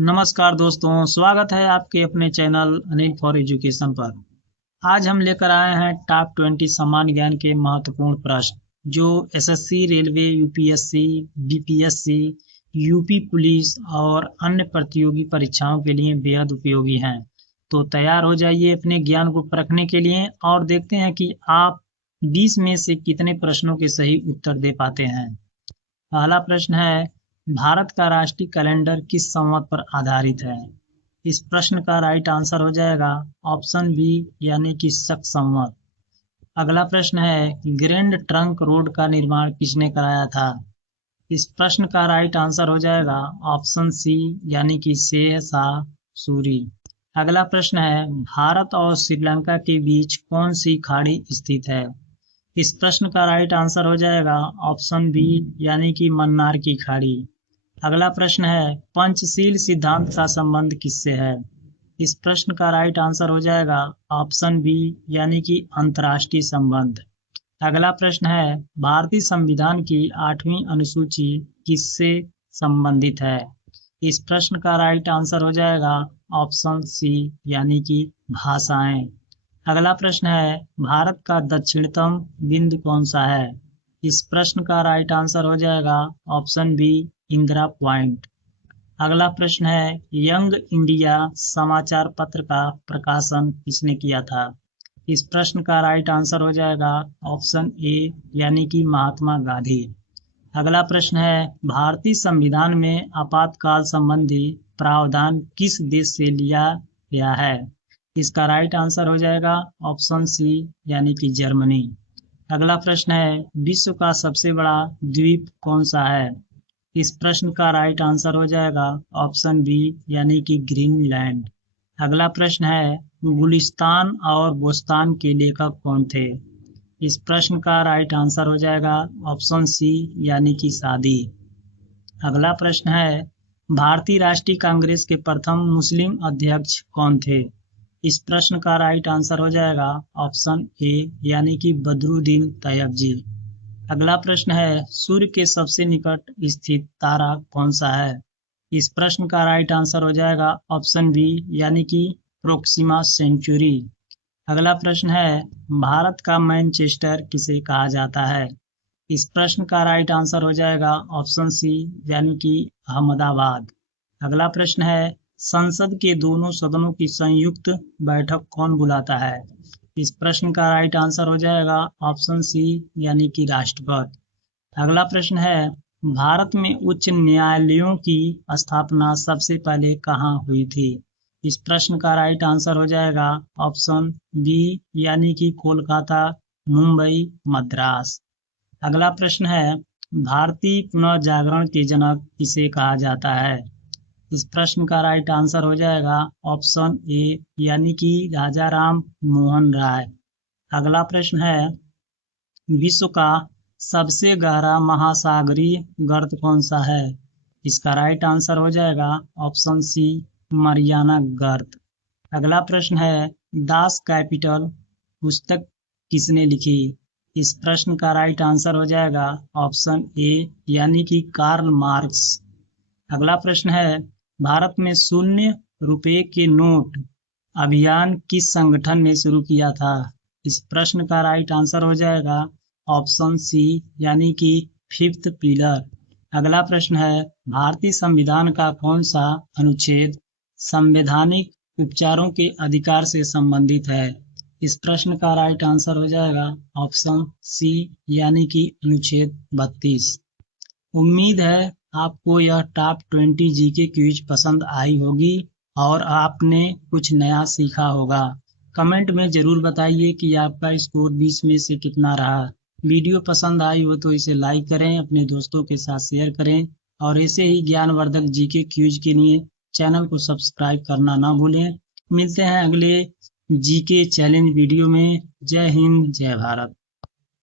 नमस्कार दोस्तों, स्वागत है आपके अपने चैनल अनिल फॉर एजुकेशन पर। आज हम लेकर आए हैं टॉप 20 सामान्य ज्ञान के महत्वपूर्ण प्रश्न जो SSC, railway, UPSC, BPSC, UP police और अन्य प्रतियोगी परीक्षाओं के लिए बेहद उपयोगी हैं। तो तैयार हो जाइए अपने ज्ञान को परखने के लिए और देखते हैं कि आप 20 में से कितने प्रश्नों के सही उत्तर दे पाते हैं। पहला प्रश्न है, भारत का राष्ट्रीय कैलेंडर किस संवत पर आधारित है? इस प्रश्न का राइट आंसर हो जाएगा ऑप्शन बी यानी कि शक संवत। अगला प्रश्न है, ग्रैंड ट्रंक रोड का निर्माण किसने कराया था? इस प्रश्न का राइट आंसर हो जाएगा ऑप्शन सी यानी कि शेर शाह सूरी। अगला प्रश्न है, भारत और श्रीलंका के बीच कौन सी खाड़ी स्थित है? इस प्रश्न का राइट आंसर हो जाएगा ऑप्शन बी यानी कि मन्नार की खाड़ी। अगला प्रश्न है, पंचशील सिद्धांत का संबंध किससे है? इस प्रश्न का राइट आंसर हो जाएगा ऑप्शन बी यानी कि अंतर्राष्ट्रीय संबंध। अगला प्रश्न है, भारतीय संविधान की 8वीं अनुसूची किससे संबंधित है? इस प्रश्न का राइट आंसर हो जाएगा ऑप्शन सी यानी कि भाषाएं। अगला प्रश्न है, भारत का दक्षिणतम बिंदु कौन सा है? इस प्रश्न का राइट आंसर हो जाएगा ऑप्शन बी इंदिरा पॉइंट। अगला प्रश्न है, यंग इंडिया समाचार पत्र का प्रकाशन किसने किया था? इस प्रश्न का राइट आंसर हो जाएगा ऑप्शन ए यानी कि महात्मा गांधी। अगला प्रश्न है, भारतीय संविधान में आपातकाल संबंधी प्रावधान किस देश से लिया गया है? इसका राइट आंसर हो जाएगा ऑप्शन सी यानी कि जर्मनी। अगला प्रश्न है, विश्व का सबसे बड़ा द्वीप कौन सा है? इस प्रश्न का राइट आंसर हो जाएगा ऑप्शन बी यानी कि ग्रीनलैंड। अगला प्रश्न है, गुलिस्तान और बोस्तान के लेखक कौन थे? इस प्रश्न का राइट आंसर हो जाएगा ऑप्शन सी यानी कि सादी। अगला प्रश्न है, भारतीय राष्ट्रीय कांग्रेस के प्रथम मुस्लिम अध्यक्ष कौन थे? इस प्रश्न का राइट आंसर हो जाएगा ऑप्शन ए यानी कि बदरुद्दीन तैयबजी। अगला प्रश्न है, सूर्य के सबसे निकट स्थित तारा कौन सा है? इस प्रश्न का राइट आंसर हो जाएगा ऑप्शन बी यानी कि प्रोक्सिमा सेंचुरी। अगला प्रश्न है, भारत का मैनचेस्टर किसे कहा जाता है? इस प्रश्न का राइट आंसर हो जाएगा ऑप्शन सी यानी कि अहमदाबाद। अगला प्रश्न है, संसद के दोनों सदनों की संयुक्त बैठक कौन बुलाता है? इस प्रश्न का राइट आंसर हो जाएगा ऑप्शन सी यानी कि राष्ट्रपति। अगला प्रश्न है, भारत में उच्च न्यायालयों की स्थापना सबसे पहले कहाँ हुई थी? इस प्रश्न का राइट आंसर हो जाएगा ऑप्शन बी यानी कि कोलकाता, मुंबई, मद्रास। अगला प्रश्न है, भारतीय पुनर्जागरण के जनक किसे कहा जाता है? इस प्रश्न का राइट आंसर हो जाएगा ऑप्शन ए यानी कि राजा राम मोहन राय। अगला प्रश्न है, विश्व का सबसे गहरा महासागरीय गर्त कौन सा है? इसका राइट आंसर हो जाएगा ऑप्शन सी मरियाना गर्त। अगला प्रश्न है, दास कैपिटल पुस्तक किसने लिखी? इस प्रश्न का राइट आंसर हो जाएगा ऑप्शन ए यानी कि कार्ल मार्क्स। अगला प्रश्न है, भारत में शून्य रुपए के नोट अभियान किस संगठन ने शुरू किया था? इस प्रश्न का राइट आंसर हो जाएगा ऑप्शन सी यानी कि फिफ्थ पिलर। अगला प्रश्न है, भारतीय संविधान का कौन सा अनुच्छेद संवैधानिक उपचारों के अधिकार से संबंधित है? इस प्रश्न का राइट आंसर हो जाएगा ऑप्शन सी यानी कि अनुच्छेद 32। उम्मीद है आपको यह टॉप 20 जीके क्विज पसंद आई होगी और आपने कुछ नया सीखा होगा। कमेंट में जरूर बताइए कि आपका स्कोर 20 में से कितना रहा। वीडियो पसंद आई हो तो इसे लाइक करें, अपने दोस्तों के साथ शेयर करें और ऐसे ही ज्ञानवर्धक जीके क्विज के लिए चैनल को सब्सक्राइब करना ना भूलें। मिलते हैं अगले जीके चैलेंज वीडियो में। जय हिंद, जय भारत।